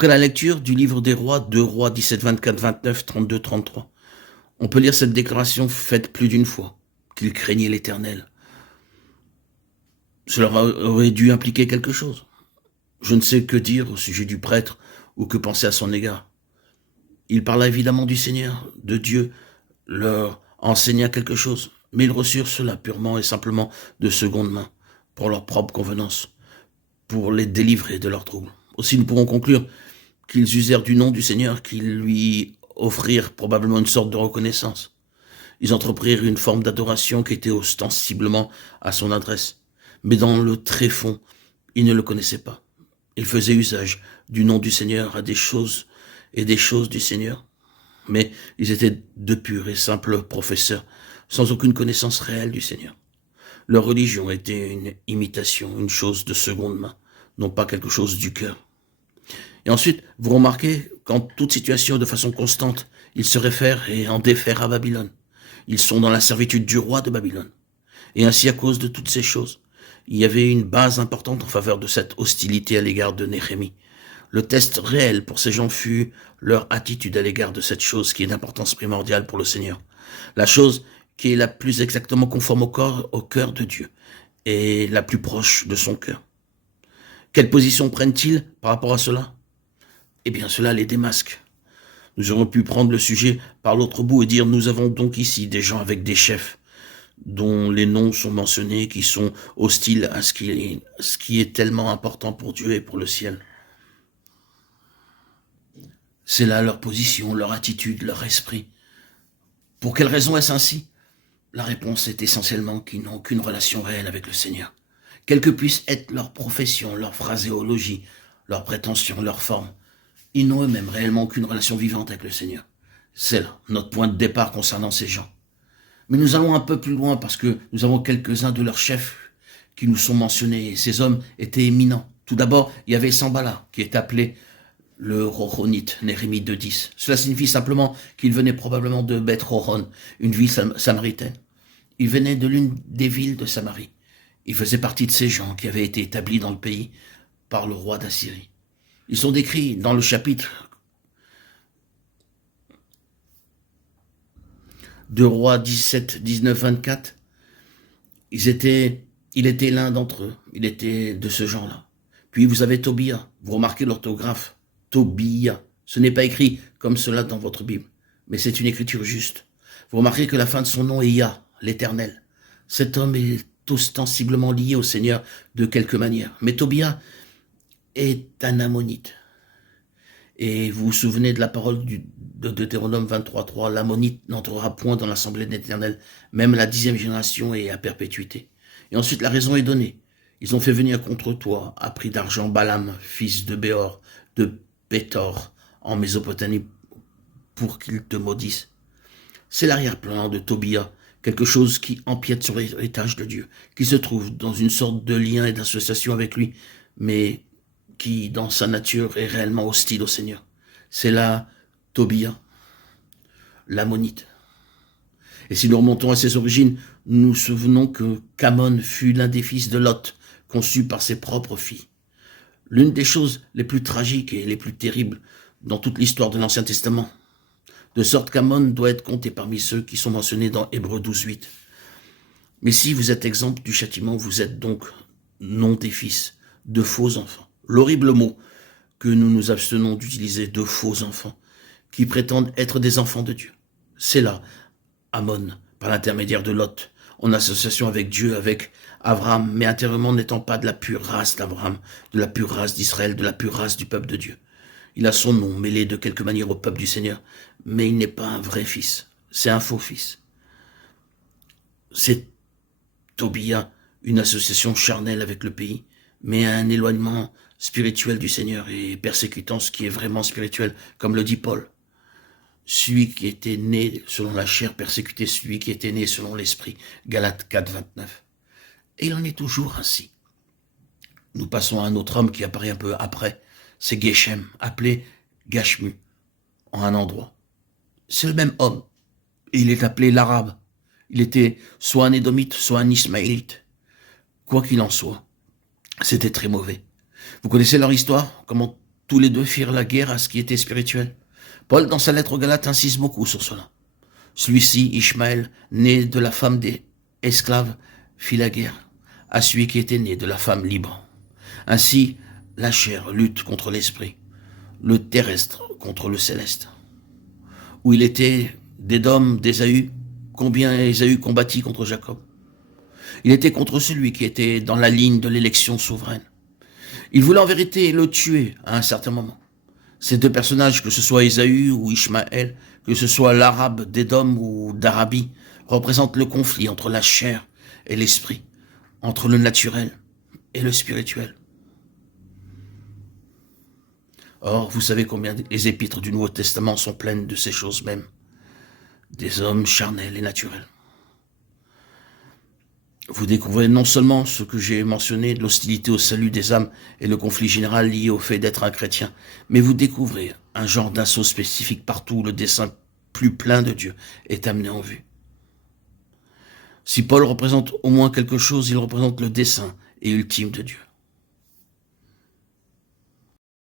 Après la lecture du livre des rois, 2 Rois 17, 24, 29, 32, 33, on peut lire cette déclaration faite plus d'une fois, qu'il craignait l'Éternel. Cela aurait dû impliquer quelque chose. Je ne sais que dire au sujet du prêtre ou que penser à son égard. Il parla évidemment du Seigneur, de Dieu, leur enseigna quelque chose, mais ils reçurent cela purement et simplement de seconde main, pour leur propre convenance, pour les délivrer de leurs troubles. Aussi, nous pourrons conclure qu'ils usèrent du nom du Seigneur, qu'ils lui offrirent probablement une sorte de reconnaissance. Ils entreprirent une forme d'adoration qui était ostensiblement à son adresse, mais dans le tréfonds, ils ne le connaissaient pas. Ils faisaient usage du nom du Seigneur à des choses et des choses du Seigneur, mais ils étaient de purs et simples professeurs, sans aucune connaissance réelle du Seigneur. Leur religion était une imitation, une chose de seconde main, non pas quelque chose du cœur. Et ensuite, vous remarquez qu'en toute situation, de façon constante, ils se réfèrent et en défèrent à Babylone. Ils sont dans la servitude du roi de Babylone. Et ainsi, à cause de toutes ces choses, il y avait une base importante en faveur de cette hostilité à l'égard de Néhémie. Le test réel pour ces gens fut leur attitude à l'égard de cette chose qui est d'importance primordiale pour le Seigneur. La chose qui est la plus exactement conforme au cœur de Dieu et la plus proche de son cœur. Quelle position prennent-ils par rapport à cela? Eh bien, cela les démasque. Nous aurions pu prendre le sujet par l'autre bout et dire: nous avons donc ici des gens avec des chefs dont les noms sont mentionnés, qui sont hostiles à ce qui est tellement important pour Dieu et pour le ciel. C'est là leur position, leur attitude, leur esprit. Pour quelle raison est-ce ainsi? La réponse est essentiellement qu'ils n'ont aucune relation réelle avec le Seigneur. Quelle que puisse être leur profession, leur phraséologie, leur prétention, leur forme, ils n'ont eux-mêmes réellement aucune relation vivante avec le Seigneur. C'est là notre point de départ concernant ces gens. Mais nous allons un peu plus loin parce que nous avons quelques-uns de leurs chefs qui nous sont mentionnés. Et ces hommes étaient éminents. Tout d'abord, il y avait Sambala, qui est appelé le Roronite, Néhémie 2.10. Cela signifie simplement qu'il venait probablement de Beth Horon, une ville samaritaine. Il venait de l'une des villes de Samarie. Il faisait partie de ces gens qui avaient été établis dans le pays par le roi d'Assyrie. Ils sont décrits dans le chapitre de Rois 17, 19, 24. Il était l'un d'entre eux. Il était de ce genre-là. Puis vous avez Tobia. Vous remarquez l'orthographe. Tobia. Ce n'est pas écrit comme cela dans votre Bible, mais c'est une écriture juste. Vous remarquez que la fin de son nom est Yah, l'Éternel. Cet homme est ostensiblement lié au Seigneur de quelque manière. Mais Tobia est un ammonite. Et vous vous souvenez de la parole de Deutéronome 23.3, l'ammonite n'entrera point dans l'assemblée de l'Éternel, même la 10e génération et à perpétuité. Et ensuite la raison est donnée. Ils ont fait venir contre toi, à prix d'argent, Balaam, fils de Béor, de Pétor, en Mésopotamie, pour qu'il te maudisse. C'est l'arrière-plan de Tobia, quelque chose qui empiète sur l'héritage de Dieu, qui se trouve dans une sorte de lien et d'association avec lui, mais qui, dans sa nature, est réellement hostile au Seigneur. C'est là Tobia, l'ammonite. Et si nous remontons à ses origines, nous nous souvenons que Camon fut l'un des fils de Lot, conçu par ses propres filles. L'une des choses les plus tragiques et les plus terribles dans toute l'histoire de l'Ancien Testament. De sorte qu'Amon doit être compté parmi ceux qui sont mentionnés dans Hébreux 12.8. Mais si vous êtes exempt du châtiment, vous êtes donc non des fils, de faux enfants. L'horrible mot que nous nous abstenons d'utiliser, de faux enfants, qui prétendent être des enfants de Dieu. C'est là Amon, par l'intermédiaire de Lot, en association avec Dieu, avec Abraham, mais intérieurement n'étant pas de la pure race d'Abraham, de la pure race d'Israël, de la pure race du peuple de Dieu. Il a son nom mêlé de quelque manière au peuple du Seigneur, mais il n'est pas un vrai fils, c'est un faux fils. C'est Tobia, une association charnelle avec le pays, mais un éloignement spirituel du Seigneur et persécutant ce qui est vraiment spirituel, comme le dit Paul. Celui qui était né selon la chair persécutait celui qui était né selon l'esprit. Galates 4, 29. Et il en est toujours ainsi. Nous passons à un autre homme qui apparaît un peu après. C'est Geshem, appelé Gashmu, en un endroit. C'est le même homme. Et il est appelé l'Arabe. Il était soit un Édomite, soit un Ismaélite. Quoi qu'il en soit, c'était très mauvais. Vous connaissez leur histoire? Comment tous les deux firent la guerre à ce qui était spirituel. Paul, dans sa lettre aux Galates, insiste beaucoup sur cela. Celui-ci, Ishmaël, né de la femme des esclaves, fit la guerre à celui qui était né de la femme libre. Ainsi, la chair lutte contre l'esprit, le terrestre contre le céleste. Où il était d'Édom, d'Ésaü, combien Ésaü combattit contre Jacob. Il était contre celui qui était dans la ligne de l'élection souveraine. Il voulait en vérité le tuer à un certain moment. Ces deux personnages, que ce soit Ésaü ou Ishmaël, que ce soit l'arabe d'Édom ou d'Arabie, représentent le conflit entre la chair et l'esprit, entre le naturel et le spirituel. Or, vous savez combien les épîtres du Nouveau Testament sont pleines de ces choses mêmes, des hommes charnels et naturels. Vous découvrez non seulement ce que j'ai mentionné, l'hostilité au salut des âmes et le conflit général lié au fait d'être un chrétien, mais vous découvrez un genre d'assaut spécifique partout où le dessein plus plein de Dieu est amené en vue. Si Paul représente au moins quelque chose, il représente le dessein et ultime de Dieu.